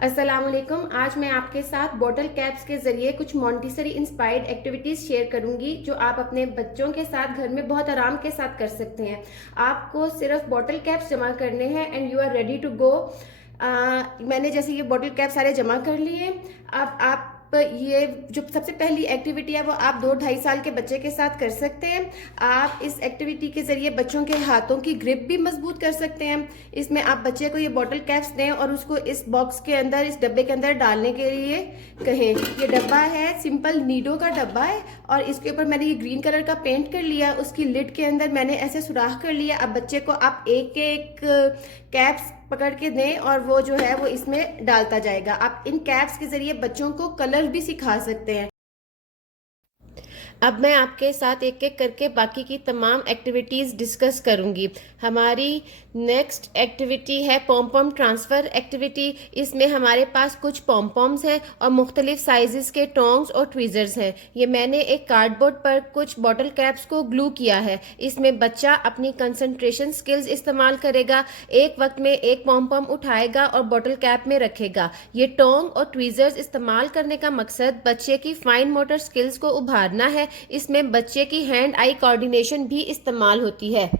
अस्सलामुअलैकुम। आज मैं आपके साथ बॉटल कैप्स के ज़रिए कुछ मॉन्टेसरी इंस्पायर्ड एक्टिविटीज़ शेयर करूंगी जो आप अपने बच्चों के साथ घर में बहुत आराम के साथ कर सकते हैं। आपको सिर्फ बॉटल कैप्स जमा करने हैं and you are ready to go. मैंने जैसे ये बॉटल कैप सारे जमा कर लिए। अब आप ये जो सबसे पहली एक्टिविटी है वो आप 2-2.5 साल के बच्चे के साथ कर सकते हैं। आप इस एक्टिविटी के ज़रिए बच्चों के हाथों की ग्रिप भी मजबूत कर सकते हैं। इसमें आप बच्चे को ये बॉटल कैप्स दें और उसको इस बॉक्स के अंदर, इस डब्बे के अंदर डालने के लिए कहें। ये डब्बा है, सिंपल नीडो का डब्बा है और इसके ऊपर मैंने ये ग्रीन कलर का पेंट कर लिया। उसकी लिड के अंदर मैंने ऐसे सुराख कर लिया। अब बच्चे को आप एक एक कैप्स पकड़ के दें और वो जो है वो इसमें डालता जाएगा। आप इन कैप्स के ज़रिए बच्चों को कलर भी सिखा सकते हैं। अब मैं आपके साथ एक एक करके बाकी की तमाम एक्टिविटीज़ डिस्कस करूंगी। हमारी नेक्स्ट एक्टिविटी है पॉम पॉम ट्रांसफ़र एक्टिविटी। इसमें हमारे पास कुछ पॉम पॉम्स हैं और मुख्तलिफ साइज़ के टोंग्स और ट्वीज़र्स हैं। ये मैंने एक कार्डबोर्ड पर कुछ बॉटल कैप्स को ग्लू किया है। इसमें बच्चा अपनी कंसंट्रेशन स्किल्स इस्तेमाल करेगा। एक वक्त में एक पॉम पॉम उठाएगा और बॉटल कैप में रखेगा। ये टोंग और ट्वीज़र्स इस्तेमाल करने का मकसद बच्चे की फाइन मोटर स्किल्स को उभारना है। इसमें बच्चे की हैंड आई कोऑर्डिनेशन भी इस्तेमाल होती है।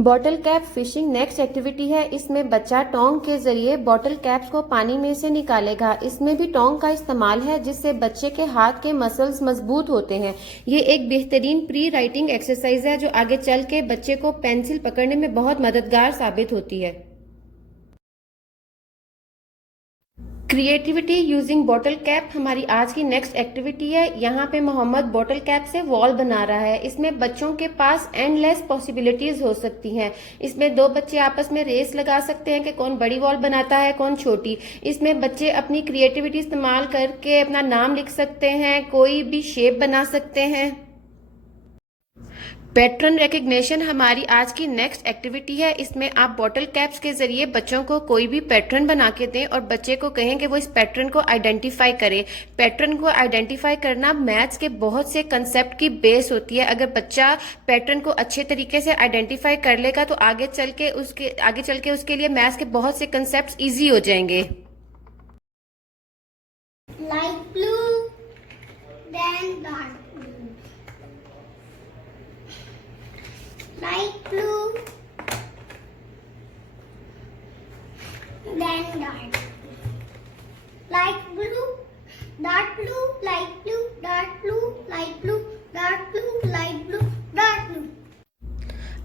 Bottle cap fishing next activity है। इसमें बच्चा टोंग के जरिए बॉटल कैप्स को पानी में से निकालेगा। इसमें भी टोंग का इस्तेमाल है जिससे बच्चे के हाथ के मसल्स मजबूत होते हैं। ये एक बेहतरीन प्री राइटिंग एक्सरसाइज है जो आगे चल के बच्चे को पेंसिल पकड़ने में बहुत मददगार साबित होती है। क्रिएटिविटी यूजिंग बॉटल कैप हमारी आज की नेक्स्ट एक्टिविटी है। यहाँ पे मोहम्मद बॉटल कैप से वॉल बना रहा है। इसमें बच्चों के पास एंडलेस पॉसिबिलिटीज हो सकती हैं। इसमें दो बच्चे आपस में रेस लगा सकते हैं कि कौन बड़ी वॉल बनाता है कौन छोटी। इसमें बच्चे अपनी क्रिएटिविटी इस्तेमाल करके अपना नाम लिख सकते हैं, कोई भी शेप बना सकते हैं। पैटर्न रिकग्निशन हमारी आज की नेक्स्ट एक्टिविटी है। इसमें आप बॉटल कैप्स के जरिए बच्चों को कोई भी पैटर्न बना के दें और बच्चे को कहें कि वो इस पैटर्न को आइडेंटिफाई करें। पैटर्न को आइडेंटिफाई करना मैथ्स के बहुत से कंसेप्ट की बेस होती है। अगर बच्चा पैटर्न को अच्छे तरीके से आइडेंटिफाई कर लेगा तो आगे चल के उसके लिए मैथ्स के बहुत से कंसेप्ट ईजी हो जाएंगे। Light blue, then dark blue. Light blue, then dark blue. Light blue, dark blue, light blue, dark blue, light blue, dark blue, light blue, dark blue.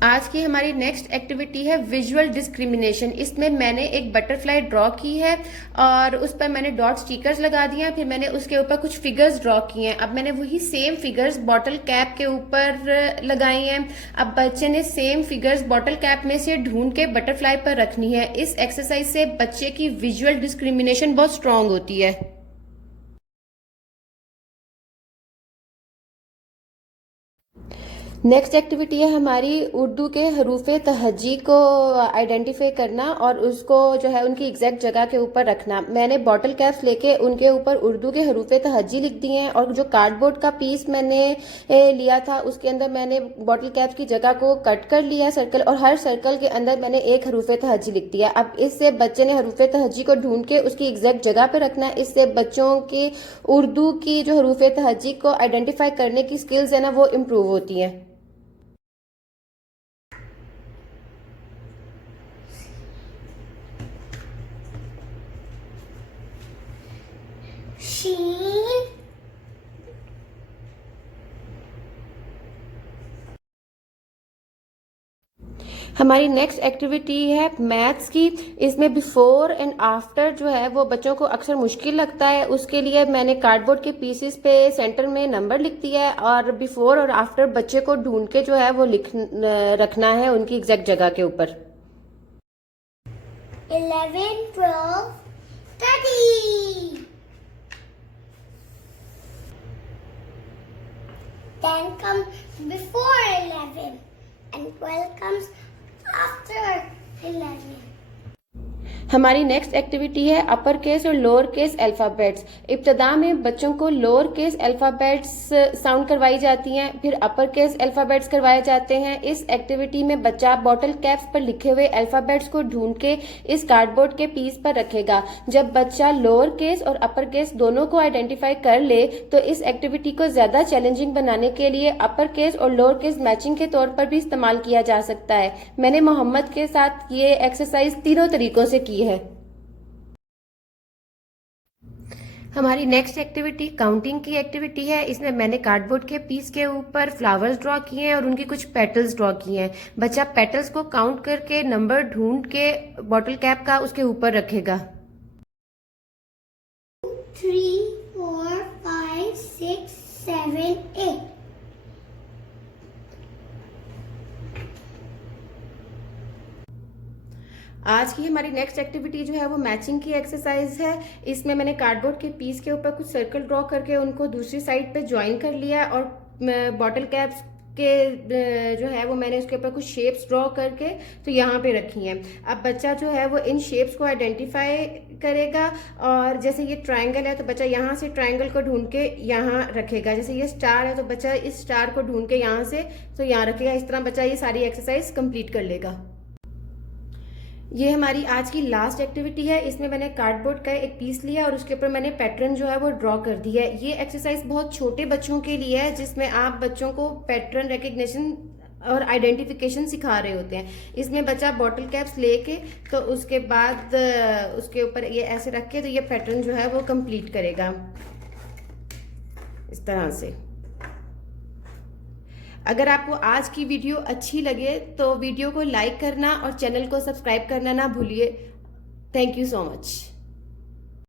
आज की हमारी नेक्स्ट एक्टिविटी है visual discrimination. इसमें मैंने एक butterfly draw की है और उस पर मैंने डॉट स्टिकर्स लगा दिए हैं। फिर मैंने उसके ऊपर कुछ फिगर्स ड्रॉ किए हैं। अब मैंने वही सेम फिगर्स बॉटल कैप के ऊपर लगाई हैं। अब बच्चे ने सेम फिगर्स बॉटल कैप में से ढूंढ के बटरफ्लाई पर रखनी है। इस एक्सरसाइज से बच्चे की विजुअल डिस्क्रिमिनेशन बहुत स्ट्रांग होती है। नेक्स्ट एक्टिविटी है हमारी उर्दू के हरूफ तहज्जी को आइडेंटिफाई करना और उसको जो है उनकी एग्जैक्ट जगह के ऊपर रखना। मैंने बॉटल कैप्स लेके उनके ऊपर उर्दू के हरूफ तहज्जी लिख दिए हैं और जो कार्डबोर्ड का पीस मैंने लिया था उसके अंदर मैंने बॉटल कैप्स की जगह को कट कर लिया सर्कल, और हर सर्कल के अंदर मैंने एक हरूफ तहज्जी लिख दिया। अब इससे बच्चे ने हरूफ तहज्जी को ढूंढ के उसकी एग्जैक्ट जगह पर रखना है। इससे बच्चों की उर्दू की जो हरूफ तहज्जी को आइडेंटिफाई करने की स्किल्स है ना वो इम्प्रूव होती हैं। Sheen, हमारी नेक्स्ट एक्टिविटी है मैथ्स की। इसमें बिफोर एंड आफ्टर जो है वो बच्चों को अक्सर मुश्किल लगता है। उसके लिए मैंने कार्डबोर्ड के पीसेस पे सेंटर में नंबर लिख दिया है और बिफोर और आफ्टर बच्चे को ढूंढ के जो है वो रखना है उनकी एग्जैक्ट जगह के ऊपर। 11, 12, 13. Then comes before 11 and 12 comes after 11. हमारी नेक्स्ट एक्टिविटी है अपर केस और लोअर केस अल्फ़ाबेट्स। इब्तदा में बच्चों को लोअर केस अल्फ़ाबेट्स साउंड करवाई जाती हैं, फिर अपर केस अल्फ़ाबेट्स करवाए जाते हैं। इस एक्टिविटी में बच्चा बॉटल कैप्स पर लिखे हुए अल्फ़ाबेट्स को ढूंढ के इस कार्डबोर्ड के पीस पर रखेगा। जब बच्चा लोअर केस और अपर केस दोनों को आइडेंटिफाई कर ले तो इस एक्टिविटी को ज़्यादा चैलेंजिंग बनाने के लिए अपर केस और लोअर केस मैचिंग के तौर पर भी इस्तेमाल किया जा सकता है। मैंने मोहम्मद के साथ ये एक्सरसाइज तीनों तरीकों से की है। हमारी नेक्स्ट एक्टिविटी काउंटिंग की एक्टिविटी है। इसमें मैंने कार्डबोर्ड के पीस के ऊपर फ्लावर्स ड्रॉ किए हैं और उनकी कुछ पेटल्स ड्रॉ किए हैं। बच्चा पेटल्स को काउंट करके नंबर ढूंढ के बॉटल कैप का उसके ऊपर रखेगा। 3, 4, 5, 6, 7, 8. आज की हमारी नेक्स्ट एक्टिविटी जो है वो मैचिंग की एक्सरसाइज है। इसमें मैंने कार्डबोर्ड के पीस के ऊपर कुछ सर्कल ड्रॉ करके उनको दूसरी साइड पे ज्वाइन कर लिया और बॉटल कैप्स के जो है वो मैंने उसके ऊपर कुछ शेप्स ड्रॉ करके तो यहाँ पे रखी हैं। अब बच्चा जो है वो इन शेप्स को आइडेंटिफाई करेगा और जैसे ये ट्रायंगल है तो बच्चा यहाँ से ट्रायंगल को ढूंढ के यहाँ रखेगा। जैसे ये स्टार है तो बच्चा इस स्टार को ढूंढ के यहाँ से तो यहाँ रखेगा। इस तरह बच्चा ये सारी एक्सरसाइज कंप्लीट कर लेगा। ये हमारी आज की लास्ट एक्टिविटी है। इसमें मैंने कार्डबोर्ड का एक पीस लिया और उसके ऊपर मैंने पैटर्न जो है वो ड्रॉ कर दिया है। ये एक्सरसाइज बहुत छोटे बच्चों के लिए है जिसमें आप बच्चों को पैटर्न रिकग्निशन और आइडेंटिफिकेशन सिखा रहे होते हैं। इसमें बच्चा बॉटल कैप्स लेके तो उसके बाद उसके ऊपर ये ऐसे रख के तो ये पैटर्न जो है वो कंप्लीट करेगा इस तरह से। अगर आपको आज की वीडियो अच्छी लगे तो वीडियो को लाइक करना और चैनल को सब्सक्राइब करना ना भूलिए। Thank you so much.